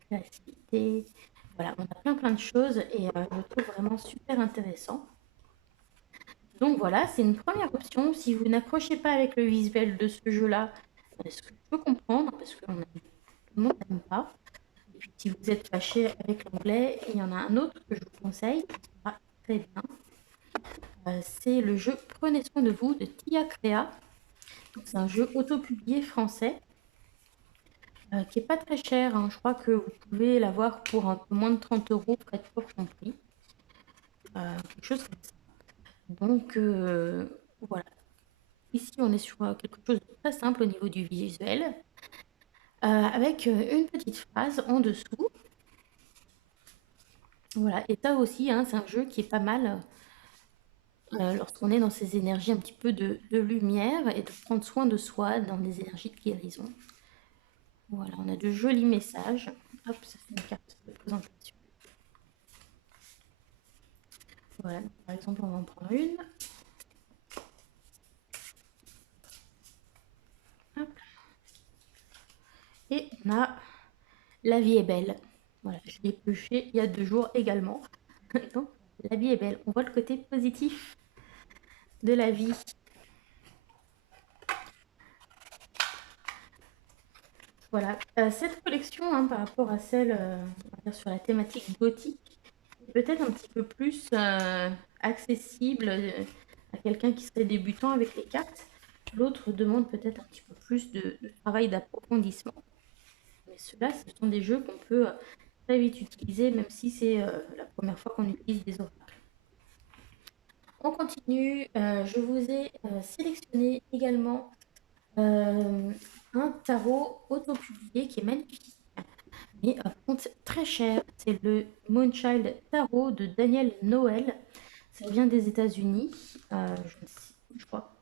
créativité. Voilà, on a plein de choses et je le trouve vraiment super intéressant. Donc voilà, c'est une première option. Si vous n'accrochez pas avec le visuel de ce jeu-là, ce que je peux comprendre, parce que tout le monde n'aime pas. Et puis si vous êtes fâché avec l'anglais, il y en a un autre que je vous conseille, qui va très bien. C'est le jeu Prenez soin de vous de Tia Crea. C'est un jeu auto-publié français qui est pas très cher, hein. Je crois que vous pouvez l'avoir pour un peu moins de 30 euros, frais de port compris. Quelque chose comme ça. Donc voilà. Ici, on est sur quelque chose de très simple au niveau du visuel, avec une petite phrase en dessous. Voilà, et ça aussi, hein, c'est un jeu qui est pas mal lorsqu'on est dans ces énergies un petit peu de lumière et de prendre soin de soi dans des énergies de guérison. Voilà, on a de jolis messages. Hop, ça c'est une carte de présentation. Voilà, par exemple, on va en prendre une. Hop. Et on a La vie est belle. Voilà, je l'ai épluché il y a 2 jours également. Donc, la vie est belle. On voit le côté positif de la vie. Voilà. Cette collection, hein, par rapport à celle on va dire sur la thématique gothique, est peut-être un petit peu plus accessible à quelqu'un qui serait débutant avec les cartes. L'autre demande peut-être un petit peu plus de travail d'approfondissement. Mais ceux-là, ce sont des jeux qu'on peut très vite utiliser, même si c'est la première fois qu'on utilise des oracles. On continue. Je vous ai sélectionné également un tarot autopublié qui est magnifique, mais par contre très cher. C'est le Moonchild Tarot de Daniel Noël. Ça vient des États-Unis. Je crois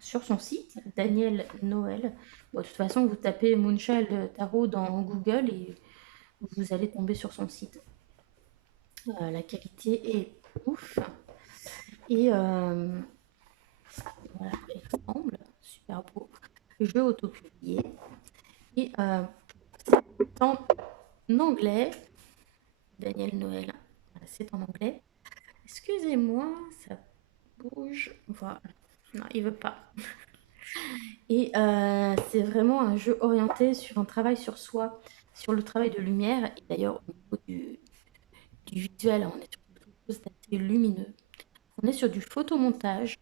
sur son site, Daniel Noël. Bon, de toute façon, vous tapez Moonchild Tarot dans Google et vous allez tomber sur son site. La qualité est ouf. Et voilà, il ressemble. Super beau. Jeu autopublié. Et c'est en anglais. Daniel Noël. Voilà, c'est en anglais. Excusez-moi, ça bouge. Voilà. Non, il veut pas. Et c'est vraiment un jeu orienté sur un travail sur soi, sur le travail de lumière. Et d'ailleurs, au niveau du visuel, on est sur quelque chose d'assez lumineux. On est sur du photomontage,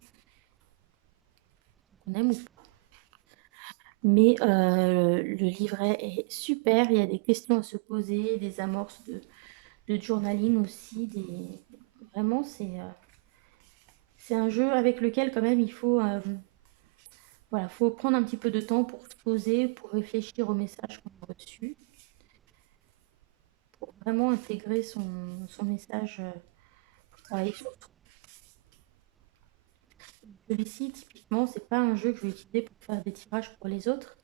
qu'on aime ou pas. Mais le livret est super. Il y a des questions à se poser, des amorces de journaling aussi. Vraiment, c'est un jeu avec lequel quand même il faut, voilà, faut prendre un petit peu de temps pour se poser, pour réfléchir au message qu'on a reçu, pour vraiment intégrer son message pour travailler sur soi. Celui-ci, typiquement, c'est pas un jeu que je vais utiliser pour faire des tirages pour les autres,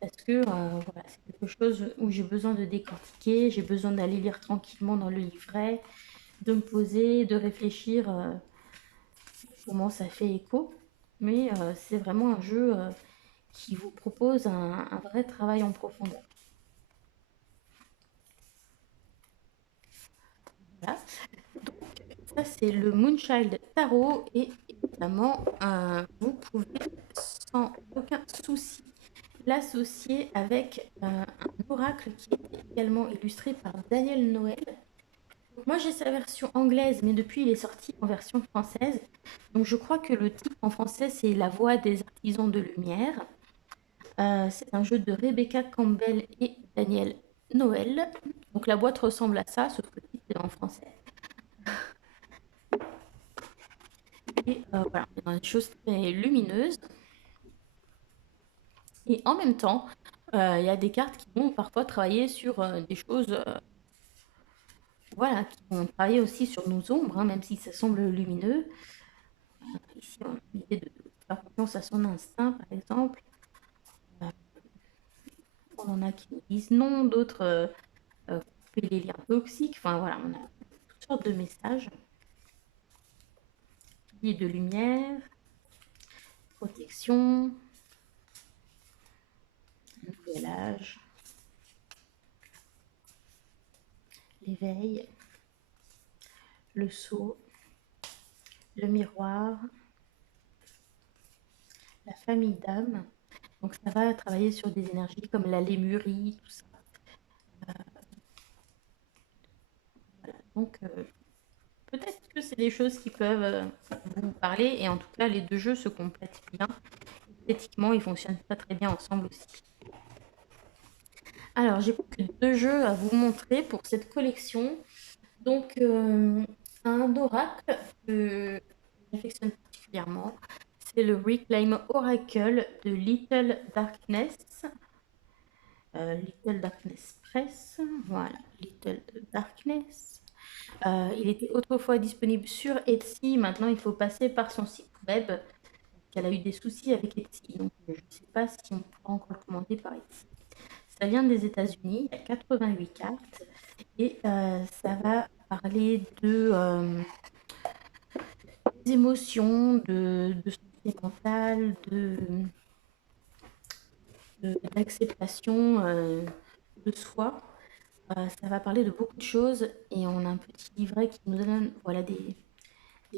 parce que voilà, c'est quelque chose où j'ai besoin de décortiquer, j'ai besoin d'aller lire tranquillement dans le livret, de me poser, de réfléchir comment ça fait écho. Mais c'est vraiment un jeu qui vous propose un vrai travail en profondeur. Voilà. Ça, c'est le Moonchild Tarot et évidemment, vous pouvez sans aucun souci l'associer avec un oracle qui est également illustré par Daniel Noël. Donc, moi, j'ai sa version anglaise, mais depuis, il est sorti en version française. Donc, je crois que le titre en français, c'est La voix des artisans de lumière. C'est un jeu de Rebecca Campbell et Daniel Noël. Donc, la boîte ressemble à ça, sauf que le titre est en français. Et voilà, on est dans des choses très lumineuses. Et en même temps, il y a des cartes qui vont parfois travailler sur des choses, voilà, qui vont travailler aussi sur nos ombres, hein, même si ça semble lumineux. Ici, on a l'idée de faire confiance à son instinct, par exemple. Euh, on en a qui nous disent non, d'autres couper les liens toxiques. Enfin voilà, on a toutes sortes de messages. Pilier de lumière, protection, nouvel âge, l'éveil, le sceau, le miroir, la famille d'âme. Donc ça va travailler sur des énergies comme la lémurie, tout ça. Voilà. Donc peut-être que c'est des choses qui peuvent vous parler et en tout cas les deux jeux se complètent bien. Esthétiquement, ils fonctionnent pas très bien ensemble aussi. Alors j'ai que 2 jeux à vous montrer pour cette collection. Donc un oracle que j'affectionne particulièrement, c'est le Reclaim Oracle de Little Darkness. Little Darkness Press, voilà, Little Darkness. Il était autrefois disponible sur Etsy, maintenant il faut passer par son site web, qu'elle a eu des soucis avec Etsy, donc je ne sais pas si on pourra encore le commander par Etsy. Ça vient des États-Unis, il y a 88 cartes et ça va parler des émotions, de santé mentale, d'acceptation de soi. Ça va parler de beaucoup de choses et on a un petit livret qui nous donne voilà, des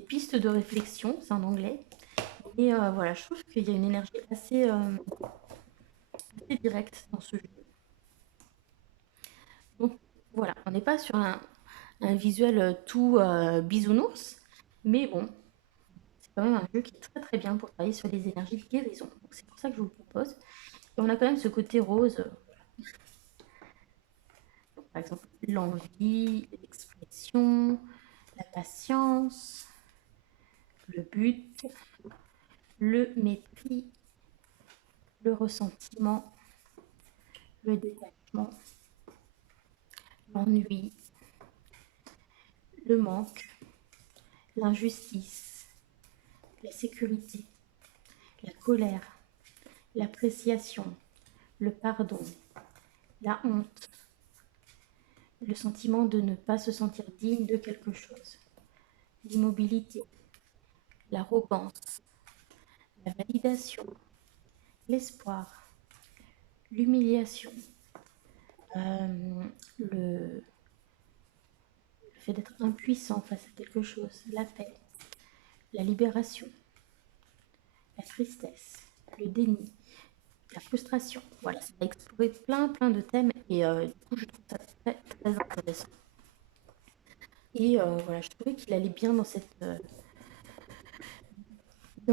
pistes de réflexion, c'est en anglais. Et voilà, je trouve qu'il y a une énergie assez directe dans ce jeu. Donc voilà, on n'est pas sur un visuel tout bisounours, mais bon, c'est quand même un jeu qui est très très bien pour travailler sur les énergies de guérison. Donc c'est pour ça que je vous le propose. Et on a quand même ce côté rose, donc, par exemple l'envie, l'expression, la patience, le but, le mépris, le ressentiment, le détachement, l'ennui, le manque, l'injustice, la sécurité, la colère, l'appréciation, le pardon, la honte, le sentiment de ne pas se sentir digne de quelque chose, l'immobilité, l'arrogance, la validation, l'espoir, l'humiliation, le fait d'être impuissant face à quelque chose, la paix, la libération, la tristesse, le déni, la frustration. Voilà, ça va explorer plein de thèmes et du coup, je trouve ça très, très intéressant. Et voilà, je trouvais qu'il allait bien dans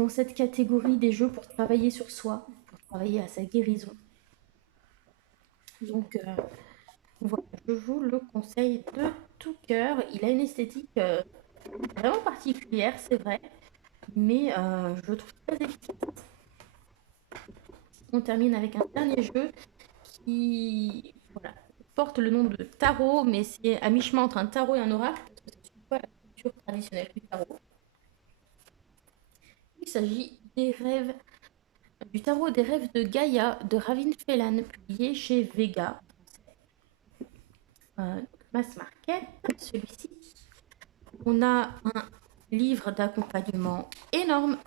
cette catégorie des jeux pour travailler sur soi, pour travailler à sa guérison. Donc voilà, je vous le conseille de tout cœur. Il a une esthétique vraiment particulière, c'est vrai, mais je le trouve très efficace. On termine avec un dernier jeu qui voilà, porte le nom de tarot, mais c'est à mi-chemin entre un tarot et un oracle, parce que c'est pas la culture traditionnelle du tarot. Il s'agit du tarot des rêves de Gaïa de Ravin Phelan, publié chez Vega, Mass Market. Celui-ci, on a un livre d'accompagnement énorme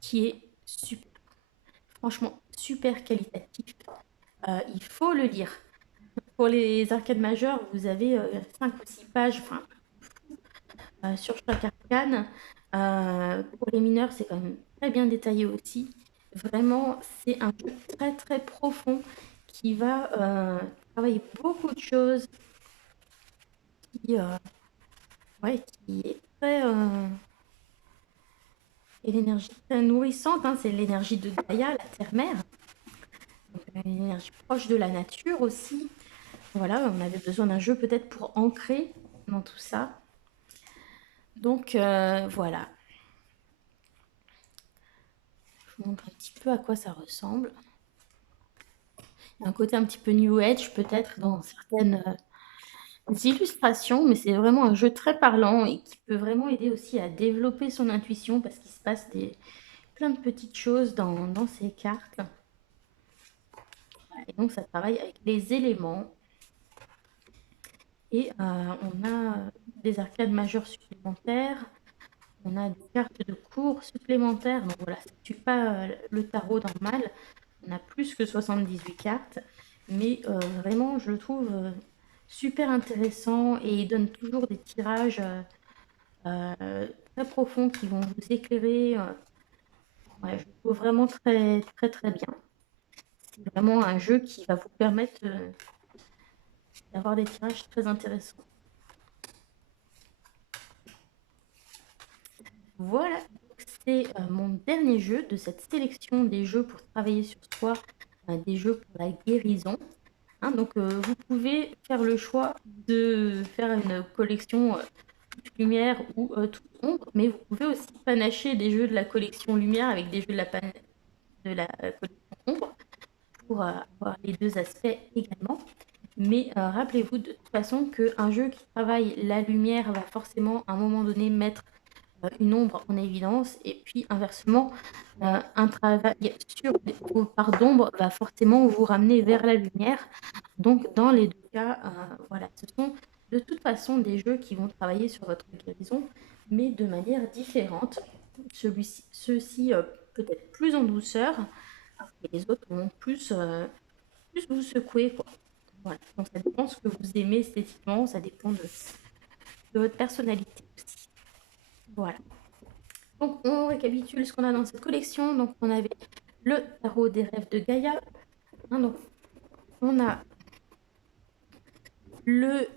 qui est super, franchement super qualitatif. Il faut le lire. Pour les arcades majeures, vous avez 5 ou 6 pages sur chaque arcane. Pour les mineurs, c'est quand même très bien détaillé aussi. Vraiment, c'est un jeu très très profond qui va travailler beaucoup de choses, qui est très... et l'énergie très nourrissante, hein, c'est l'énergie de Gaïa, la terre-mère. Une énergie proche de la nature aussi. Voilà, on avait besoin d'un jeu peut-être pour ancrer dans tout ça. Donc voilà. Je vous montre un petit peu à quoi ça ressemble. Un côté un petit peu New Age peut-être dans certaines illustrations, mais c'est vraiment un jeu très parlant et qui peut vraiment aider aussi à développer son intuition parce qu'il se passe plein de petites choses dans ces cartes. Et donc ça travaille avec les éléments. Et on a des arcades majeures supplémentaires. On a des cartes de cours supplémentaires. Donc voilà, ça ne tue pas le tarot normal. On a plus que 78 cartes. Mais vraiment, je le trouve super intéressant et il donne toujours des tirages très profonds qui vont vous éclairer. Ouais, je le trouve vraiment très très très bien. C'est vraiment un jeu qui va vous permettre d'avoir des tirages très intéressants. Voilà, c'est mon dernier jeu de cette sélection des jeux pour travailler sur soi, des jeux pour la guérison. Hein, donc vous pouvez faire le choix de faire une collection toute lumière ou toute ombre, mais vous pouvez aussi panacher des jeux de la collection lumière avec des jeux de la collection ombre pour avoir les deux aspects également. Mais rappelez-vous de toute façon qu'un jeu qui travaille la lumière va forcément à un moment donné mettre une ombre en évidence et puis inversement, un travail sur des parts d'ombre va forcément vous ramener vers la lumière. Donc dans les 2 cas, voilà, ce sont de toute façon des jeux qui vont travailler sur votre guérison, mais de manière différente. Ceux-ci, peut-être plus en douceur et les autres vont plus vous secouer, quoi. Voilà, donc ça dépend ce que vous aimez esthétiquement, ça dépend de votre personnalité aussi. Voilà. Donc on récapitule ce qu'on a dans cette collection. Donc on avait le tarot des rêves de Gaïa, hein, donc on a le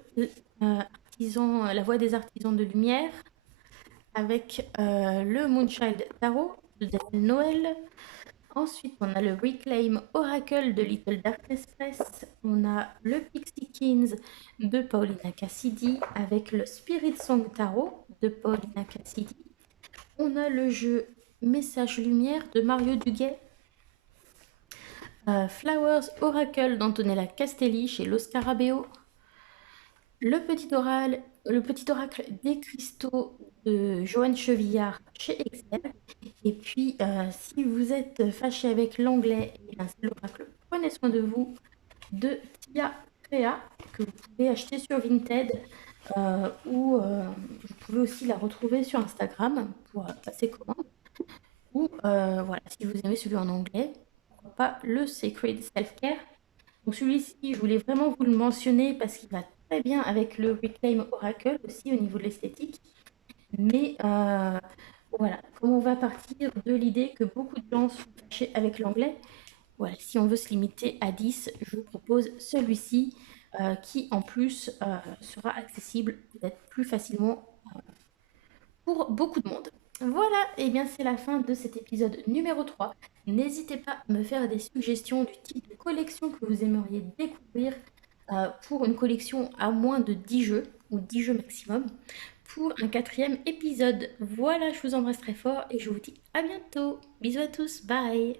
la voix des artisans de lumière avec le Moonchild Tarot de Daniel Noël. Ensuite, on a le Reclaim Oracle de Little Darkness Press. On a le Pixie Kings de Paulina Cassidy avec le Spirit Song Tarot de Paulina Cassidy. On a le jeu Message Lumière de Mario Duguay. Flowers Oracle d'Antonella Castelli chez Los Carabeo. Le petit oracle des cristaux de Joanne Chevillard chez Excel. Et puis, si vous êtes fâché avec l'anglais, c'est l'oracle Prenez soin de vous de Tia Crea que vous pouvez acheter sur Vinted ou vous pouvez aussi la retrouver sur Instagram pour passer commande. Ou voilà, si vous aimez celui en anglais, pourquoi pas le Sacred Self-Care. Donc celui-ci, je voulais vraiment vous le mentionner parce qu'il va très bien avec le Reclaim Oracle aussi au niveau de l'esthétique. Mais voilà, comme on va partir de l'idée que beaucoup de gens sont fâchés avec l'anglais, voilà, si on veut se limiter à 10, je vous propose celui-ci qui en plus sera accessible peut-être plus facilement pour beaucoup de monde. Voilà, et bien c'est la fin de cet épisode numéro 3. N'hésitez pas à me faire des suggestions du type de collection que vous aimeriez découvrir pour une collection à moins de 10 jeux, ou 10 jeux maximum, pour un 4e épisode. Voilà, je vous embrasse très fort et je vous dis à bientôt. Bisous à tous, bye.